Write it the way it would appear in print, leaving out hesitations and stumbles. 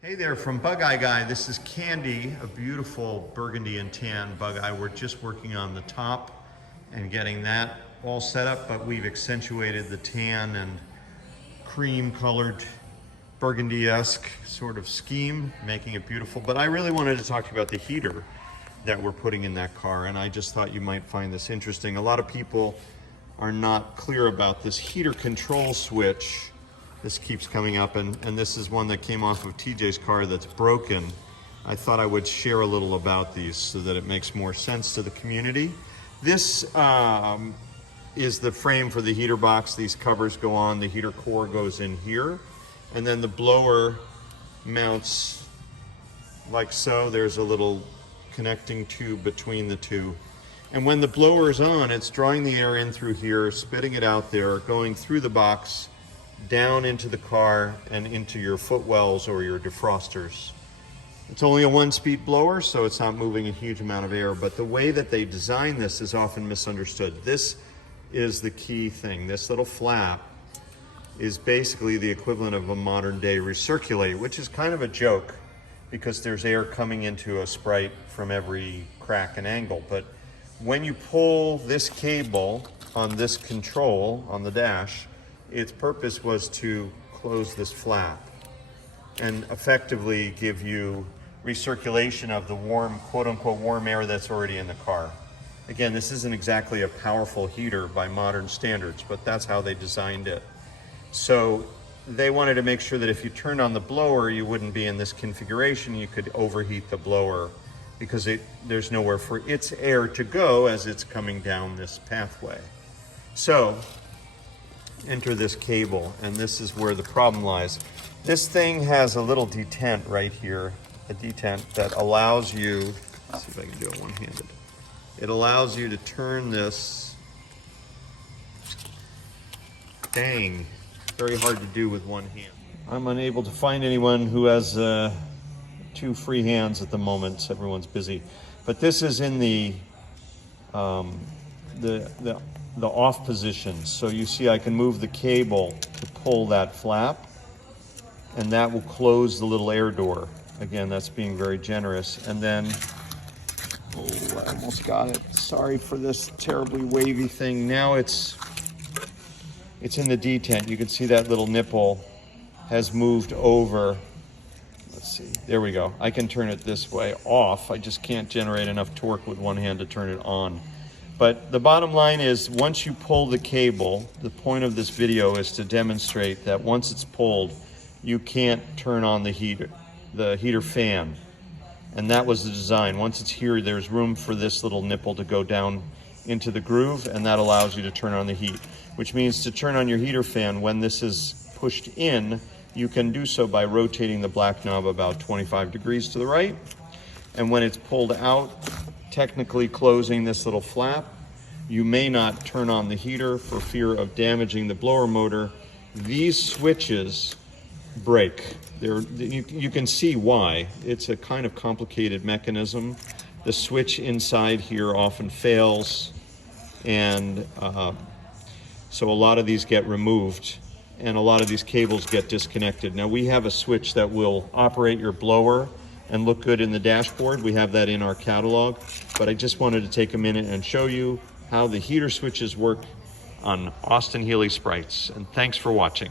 Hey there, from Bug Eye Guy. This is Candy, a beautiful burgundy and tan bug eye. We're just working on the top and getting that all set up, but we've accentuated the tan and cream colored burgundy-esque sort of scheme, making it beautiful. But I really wanted to talk to you about the heater that we're putting in that car, and I just thought you might find this interesting. A lot of people are not clear about this heater control switch. This keeps coming up, and this is one that came off of TJ's car that's broken. I thought I would share a little about these so that it makes more sense to the community. This is the frame for the heater box. These covers go on, the heater core goes in here, and then the blower mounts like so. There's a little connecting tube between the two. And when the blower is on, it's drawing the air in through here, spitting it out there, going through the box, down into the car and into your footwells or your defrosters. It's only a 1-speed blower, so it's not moving a huge amount of air, but the way that they design this is often misunderstood. This is the key thing. This little flap is basically the equivalent of a modern day recirculate, which is kind of a joke because there's air coming into a Sprite from every crack and angle. But when you pull this cable on this control on the dash, its purpose was to close this flap and effectively give you recirculation of the warm, quote-unquote warm air that's already in the car. Again, this isn't exactly a powerful heater by modern standards, but that's how they designed it. So they wanted to make sure that if you turned on the blower, you wouldn't be in this configuration. You could overheat the blower because there's nowhere for its air to go as it's coming down this pathway. So enter this cable, and this is where the problem lies. This thing has a little detent right here, a detent that allows you, let's see if I can do it one-handed. It allows you to turn this, dang, very hard to do with one hand. I'm unable to find anyone who has 2 free hands at the moment. Everyone's busy. But this is in the off position. So you see I can move the cable to pull that flap, and that will close the little air door. Again, that's being very generous. And then, oh, I almost got it. Sorry for this terribly wavy thing. Now it's in the detent. You can see that little nipple has moved over. Let's see, there we go. I can turn it this way off. I just can't generate enough torque with one hand to turn it on. But the bottom line is, once you pull the cable, the point of this video is to demonstrate that once it's pulled, you can't turn on the heater fan. And that was the design. Once it's here, there's room for this little nipple to go down into the groove, and that allows you to turn on the heat, which means to turn on your heater fan, when this is pushed in, you can do so by rotating the black knob about 25 degrees to the right. And when it's pulled out, technically closing this little flap, you may not turn on the heater for fear of damaging the blower motor. These switches break. You can see why. It's a kind of complicated mechanism. The switch inside here often fails, and so a lot of these get removed, and a lot of these cables get disconnected. Now we have a switch that will operate your blower and look good in the dashboard. We have that in our catalog, but I just wanted to take a minute and show you how the heater switches work on Austin Healey Sprites. And thanks for watching.